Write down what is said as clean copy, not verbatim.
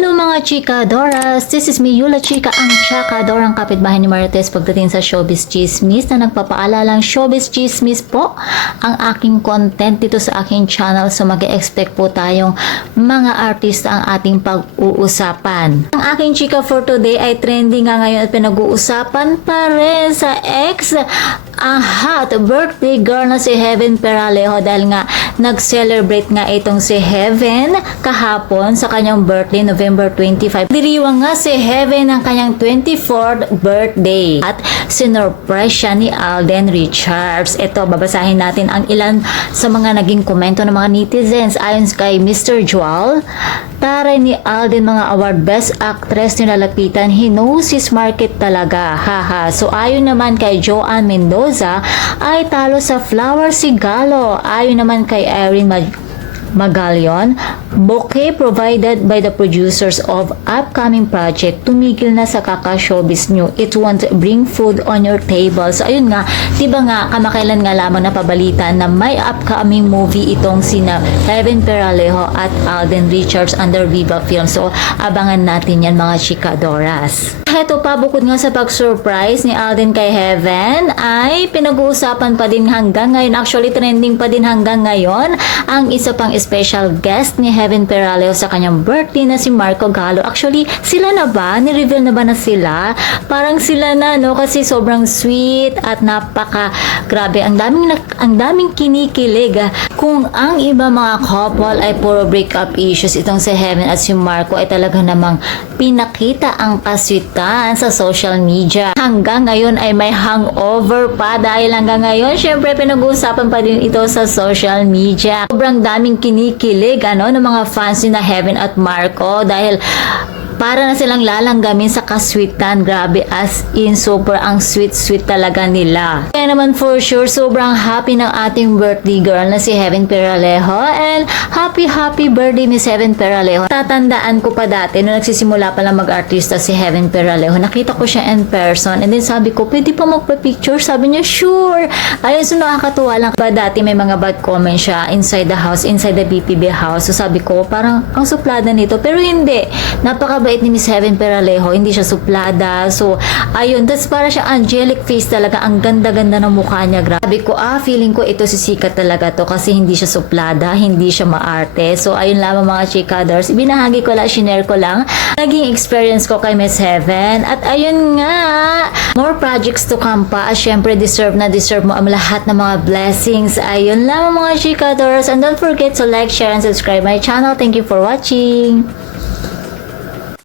Hello mga chikadoras! This is me, Yula Chika, ang chakadorang kapitbahay ni Marites pagdating sa Showbiz Chismis na nagpapaalalang Showbiz Chismis po ang aking content dito sa aking channel. So mag-expect po tayong mga artista ang ating pag-uusapan. Ang aking chika for today ay trending nga ngayon at pinag-uusapan pa rin sa ex ang hot birthday girl na si Heaven Peralejo dahil nga nag-celebrate nga itong si Heaven kahapon sa kanyang birthday, November 25. Diriwang nga si Heaven ang kanyang 24th birthday at sinurprise siya ni Alden Richards. Ito, babasahin natin ang ilan sa mga naging komento ng mga netizens. Ayon kay Mr. Joel, taray ni Alden mga award, best actress nilalapitan, he knows his market talaga, haha. So ayon naman kay Joanne Mendoza ay talo sa Flower Sigalo. Ayon naman kay Irene Magalion, bouquet provided by the producers of upcoming project, tumigil na sa kaka-showbiz nyo, it won't bring food on your table. So ayun nga, diba nga kamakailan nga lamang napabalita na may upcoming movie itong sina Heaven Peralejo at Alden Richards under Viva Films. So abangan natin yan mga chikadoras. Heto pa, bukod nga sa pag-surprise ni Alden kay Heaven ay pinag-uusapan pa din hanggang ngayon, actually trending pa din hanggang ngayon ang isa pang special guest ni Heaven Peralejo sa kanyang birthday na si Marco Gallo. Actually, sila na ba? Ni-reveal na ba na sila? Parang sila na, no? Kasi sobrang sweet at napaka grabe. Ang daming kinikilig. Kung ang iba mga couple ay puro breakup issues, itong si Heaven at si Marco ay talaga namang pinakita ang kaswitan sa social media. Hanggang ngayon ay may hangover pa dahil hanggang ngayon, syempre pinag-uusapan pa din ito sa social media. Sobrang daming kinikilig ng mga fans ni na Heaven at Marco dahil para na silang lalanggamin sa kaswitan. Grabe, as in super ang sweet talaga nila. Kaya naman for sure sobrang happy ng ating birthday girl na si Heaven Peralejo, and happy birthday Miss Heaven Peralejo. Tatandaan ko pa dati nung nagsisimula pa lang mag-artista si Heaven Peralejo, nakita ko siya in person and then sabi ko, pwede pa magpa-picture? Sabi niya, sure. Ayun, so nakakatuwa lang ba dati may mga bad comments siya inside the house, inside the BPB house. So sabi ko, parang ang suplada nito, pero hindi. Napakabait ni Miss Heaven Peralejo, hindi siya suplada. So ayun, that's para siya angelic face talaga. Ang ganda-ganda ng mukha niya. Grabe ko, feeling ko ito si sikat talaga to kasi hindi siya suplada, hindi siya maarte. So ayun lamang mga chikaders, binahagi ko lang, shinare ko lang naging experience ko kay Miss Heaven. At ayun nga, more projects to come pa. Syempre deserve mo ang lahat ng mga blessings. Ayun lamang mga chikaders, and don't forget to like, share, and subscribe my channel. Thank you for watching.